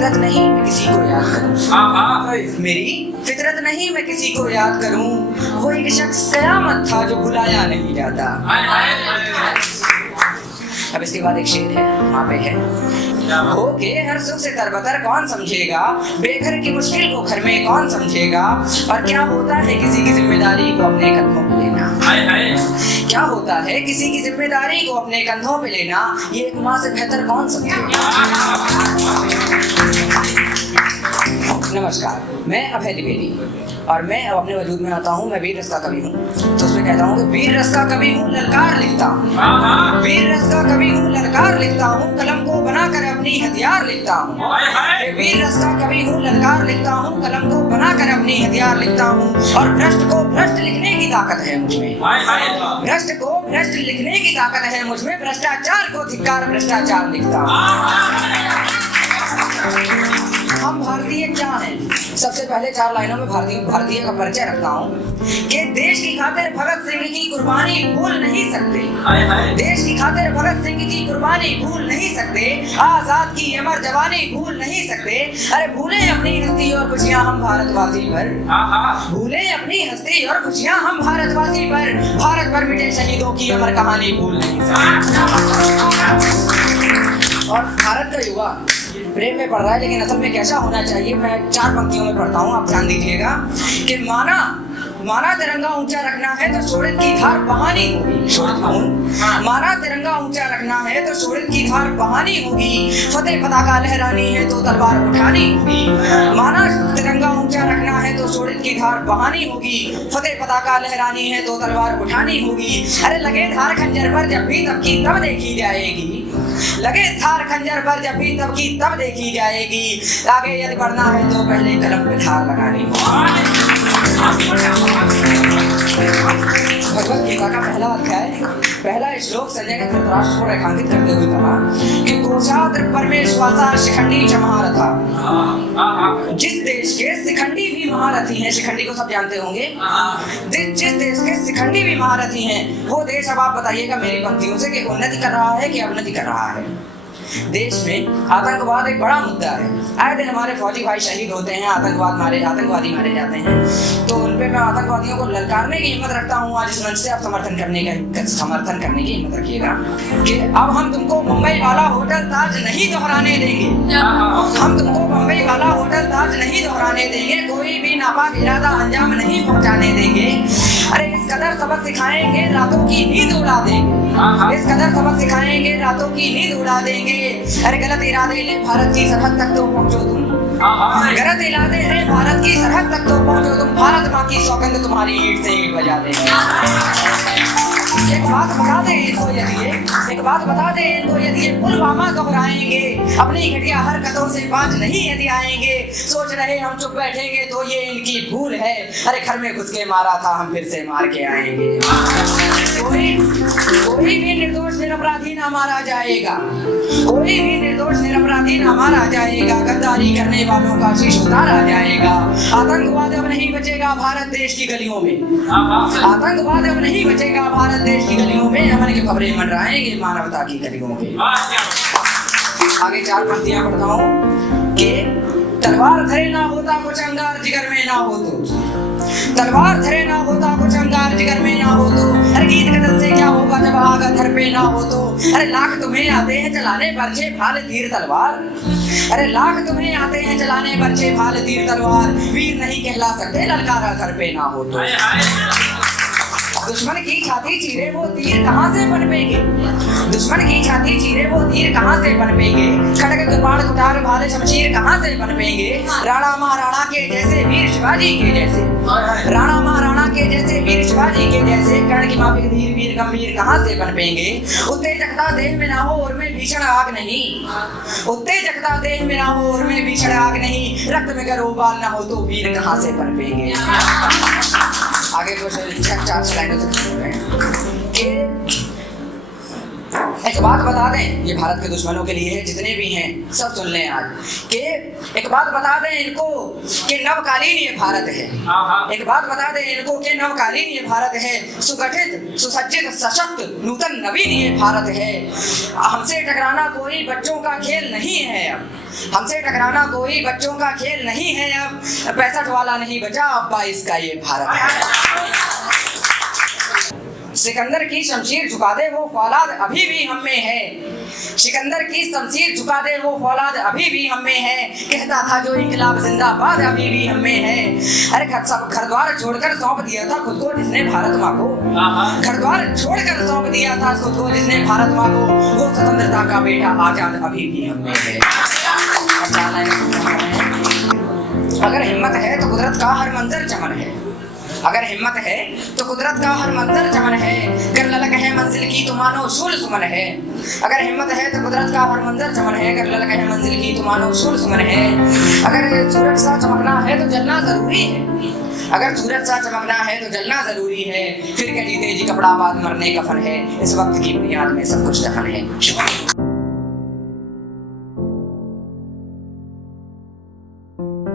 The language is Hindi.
फितरत नहीं मैं किसी को याद करूं, मेरी फितरत नहीं मैं किसी को याद करूं, वो एक शख्स कयामत था जो भुलाया नहीं जाता। अब इसके बाद एक शेर है, वहाँ पे है, होके हर सुख से तरबतर कौन समझेगा, बेघर की मुश्किल को घर में कौन समझेगा, और क्या होता है किसी की जिम्मेदारी को अपने कंधों पे लेना, क्या होता है किसी की जिम्मेदारी को अपने कंधों पे लेना, ये एक माँ से बेहतर कौन समझेगा। नमस्कार, मैं अभय द्विवेदी और मैं अब अपने वजूद में आता हूँ। मैं वीर रस का कवि हूँ, तो उसमें कहता हूँ कि वीर रस का कवि हूँ, ललकार लिखता हूँ, वीर रस का कवि हूँ, ललकार लिखता हूँ, कलम को बनाकर अपनी हथियार लिखता हूँ। वीर रस का कवि हूँ, ललकार लिखता हूँ, कलम को बनाकर अपनी हथियार लिखता हूँ, और भ्रष्ट को भ्रष्ट लिखने की ताकत है मुझमें, भ्रष्ट को भ्रष्ट लिखने की ताकत है मुझमें, भ्रष्टाचार को धिक्कार भ्रष्टाचार लिखता हूँ। हम भारतीय क्या हैं? सबसे पहले 4 लाइनों में भारतीय का परिचय रखता हूँ कि देश की खातिर भगत सिंह की कुर्बानी भूल नहीं सकते, देश की खातिर भगत सिंह की कुर्बानी भूल नहीं सकते, आजाद की अमर जवानी भूल नहीं सकते। अरे भूले अपनी हस्ती और खुशियाँ हम भारतवासी पर, भूले अपनी हस्ती और खुशियाँ हम भारतवासी पर, भारत पर मिटे शहीदों की अमर कहानी भूल नहीं सकते। और भारत का युवा प्रेम में पढ़ रहा है, लेकिन असल में कैसा होना चाहिए, मैं 4 पंक्तियों में पढ़ता हूँ, आप ध्यान दीजिएगा कि माना तिरंगा ऊंचा रखना है तो शोणित की धार बहानी होगी, शोणित खून, माना तिरंगा ऊंचा रखना है तो शोणित की धार बहानी होगी, फतेह पताका लहरानी है तो तलवार उठानी होगी, माना तिरंगा ऊंचा रखना है तो शोणित की धार बहानी होगी, फतेह पताका लहरानी है तो तलवार उठानी होगी। अरे लगे धार खंजर पर जब भी तब की तब देखी जाएगी, लगे धार खंजर पर जब भी तब की तब देखी जाएगी, आगे यदि बढ़ना है तो पहले कलम पे धार लगानी होगी। भगवत गीता का पहला अध्याय पहला श्लोक संजय ने धृतराष्ट्र को रेखांकित करते हुए कहा कि कोशाग्र परमेश्वासा शिखंडी च महारथा। जिस देश के शिखंडी भी महारथी हैं, शिखंडी को सब जानते होंगे, जिस देश के शिखंडी भी महारथी हैं, वो देश अब आप बताइएगा मेरी पंक्तियों से कि उन्नति कर रहा है कि अवनति कर रहा है। देश में आतंकवाद एक बड़ा मुद्दा है, आए दिन हमारे फौजी भाई शहीद होते हैं, आतंकवादी मारे जाते हैं, तो उन पे मैं आतंकवादियों को ललकारने की हिम्मत रखता हूँ। आज इस मंच से आप समर्थन करने की हिम्मत रखिएगा कि अब हम तुमको मुंबई वाला होटल ताज नहीं दोहराने देंगे, हम तुमको मुंबई वाला होटल ताज नहीं दोहराने देंगे, कोई भी नापाक इरादा अंजाम नहीं पहुँचाने देंगे। अरे इस कदर सबक सिखाएंगे रातों की नींद उड़ा देंगे, इस कदर सबक सिखाएंगे रातों की नींद उड़ा देंगे। अरे गलत इरादे ले भारत की सरहद तक तो पहुंचो तुम, गलत इरादे ले भारत की सरहद तक तो पहुंचो तुम, भारत माँ की सौगंध तुम्हारी ईंट से ईंट बजा देंगे। एक बात बता दे इनको यदि ये पुलवामा दोहराएंगे, अपनी घटिया हरकतों से बाज नहीं यदि आएंगे, सोच रहे हम चुप बैठेंगे तो ये इनकी भूल है। अरे घर में घुस के मारा था, हम फिर से मार के आएंगे। कोई भी निर्दोष निरपराधी ना मारा जाएगा, कोई भी निर्दोष निरपराधी ना मारा जाएगा, गद्दारी करने वालों का शीश उतारा जाएगा। आतंकवाद अब नहीं बचेगा भारत देश की गलियों में, आतंकवाद अब नहीं बचेगा भारत देश की गलियों में, अमन की खबरें मंडराएंगे मानवता की गलियों में। आगे 4 पंक्तियां पढ़ता हूँ कि तलवार धरे ना होता कुछ अंगार जिगर में ना हो तो, तलवार धरे ना होता कुछ अंगार जिगर में ना हो तो, अरे गीत कदर से क्या होगा जब आग घर पे ना हो तो, अरे लाख तुम्हें आते हैं चलाने बरछे भाल तीर तलवार, अरे लाख तुम्हें आते हैं चलाने बरछे भाल तीर तलवार, वीर नहीं कहला सकते ललकारा घर पे ना हो तो। दुश्मन की छाती चीरे वो तीर कहाँ से पनपेंगे, दुश्मन की छाती चीरे वो तीर कहाँ से पनपेंगे, खड़ग कृपाण कुठार भाले शमशीर कहाँ से पनपेंगे, राणा महाराणा के जैसे वीर शिवाजी के जैसे, राणा महाराणा के जैसे वीर शिवाजी के जैसे, कर्ण की माफिक धीर वीर गंभीर कहाँ से पनपेंगे। उत्तेजकता देह में ना हो और में भीषण आग नहीं, उत्तेजकता देह में ना हो और में भीषण आग नहीं, रक्त में गर उबाल ना हो तो वीर कहाँ से पनपेंगे। आगे कुछ 4 लाइनों से एक बात बता दें, ये भारत के दुश्मनों के लिए है, जितने भी हैं सब सुन लें आज कि एक बात बता दें इनको कि नवकालीन ये भारत है। एक बात बता दें इनको कि नवकालीन ये भारत है, सुगठित सुसज्जित सशक्त नूतन नवीन ये भारत है। हमसे टकराना कोई बच्चों का खेल नहीं है अब, हमसे टकराना कोई बच्चों का खेल नहीं है अब, 65 वाला नहीं बचा अब 22 का ये भारत है। सिकंदर की शमशीर झुका दे वो फौलाद अभी भी हम में है, सिकंदर की शमशीर झुका दे वो फौलाद अभी भी हम में है, कहता था जो इंकलाब जिंदाबाद अभी भी हम में है। अरे घर द्वार छोड़कर सौंप दिया था खुद को जिसने भारत माँ को, घर द्वार छोड़कर सौंप दिया था खुद को जिसने भारत माँ को, वो स्वतंत्रता का बेटा आजाद अभी भी हम में है। अगर हिम्मत है तो कुदरत का हर मंजर चमन है, अगर हिम्मत है तो कुदरत का हर मंजर चमन है, कर ललक है मंजिल की तो मानो शूल सुमन है। अगर हिम्मत है तो कुदरत का हर मंजर चमन है, कर ललक है मंजिल की तो मानो शूल सुमन है। अगर सूरज सा चमकना है तो जलना जरूरी है, अगर सूरज सा चमकना है तो जलना जरूरी है, फिर क्या जीते जी कपड़ा बाद मरने कफन है, इस वक्त की बुनियाद में सब कुछ दफन है। शुक्रिया।